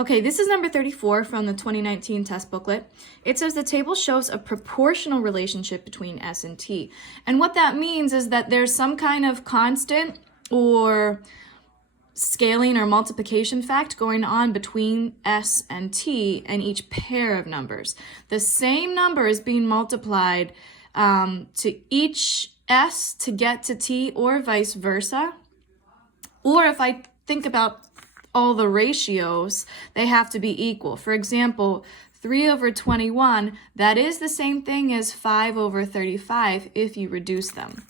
Okay, this is number 34 from the 2019 test booklet. It says the table shows a proportional relationship between S and T. And what that means is that there's some kind of constant or scaling or multiplication fact going on between S and T and each pair of numbers. The same number is being multiplied to each S to get to T, or vice versa. Or if I think about all the ratios, they have to be equal. For example, 3 over 21, that is the same thing as 5 over 35 if you reduce them.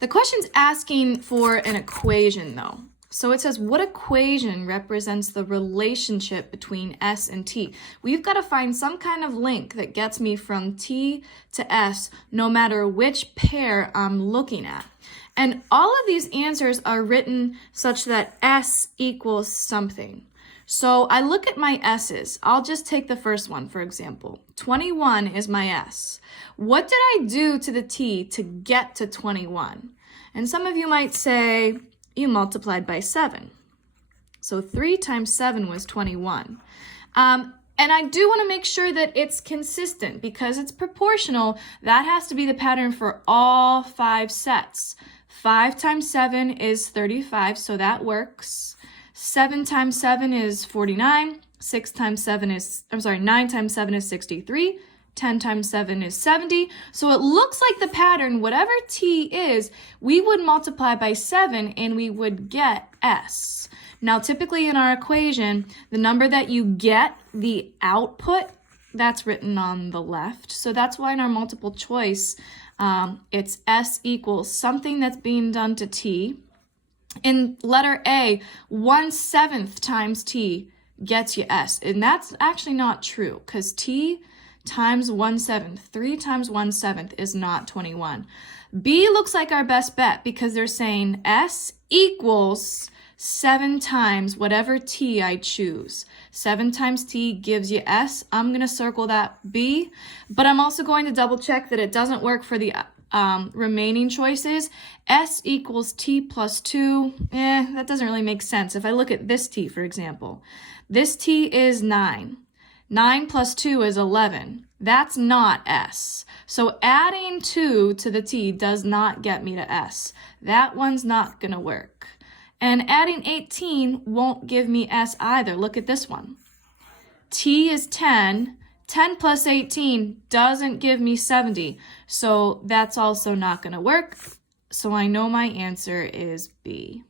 The question's asking for an equation though. So it says, what equation represents the relationship between S and T? We've got to find some kind of link that gets me from T to S, no matter which pair I'm looking at. And all of these answers are written such that S equals something. So I look at my S's. I'll just take the first one, for example. 21 is my S. What did I do to the T to get to 21? And some of you might say, you multiplied by 7. So 3 times 7 was 21. And I do want to make sure that it's consistent because it's proportional. That has to be the pattern for all 5 sets. 5 times 7 is 35, so that works. 7 times 7 is 49. 9 times 7 is 63. 10 times 7 is 70. So it looks like the pattern, whatever T is, we would multiply by 7 and we would get S. Now, typically in our equation, the number that you get, the output, that's written on the left. So that's why in our multiple choice, it's S equals something that's being done to T. In letter A, 1/7 times T gets you S. And that's actually not true because T times 1/7, 3 times 1/7 is not 21. B looks like our best bet because they're saying S equals 7 times whatever T I choose. 7 times T gives you S. I'm going to circle that B, but I'm also going to double check that it doesn't work for the remaining choices. S equals T plus 2. That doesn't really make sense. If I look at this T, for example, this T is 9. 9 plus 2 is 11. That's not S. So adding 2 to the T does not get me to S. That one's not going to work. And adding 18 won't give me S either. Look at this one. T is 10. 10 plus 18 doesn't give me 70. So that's also not going to work. So I know my answer is B.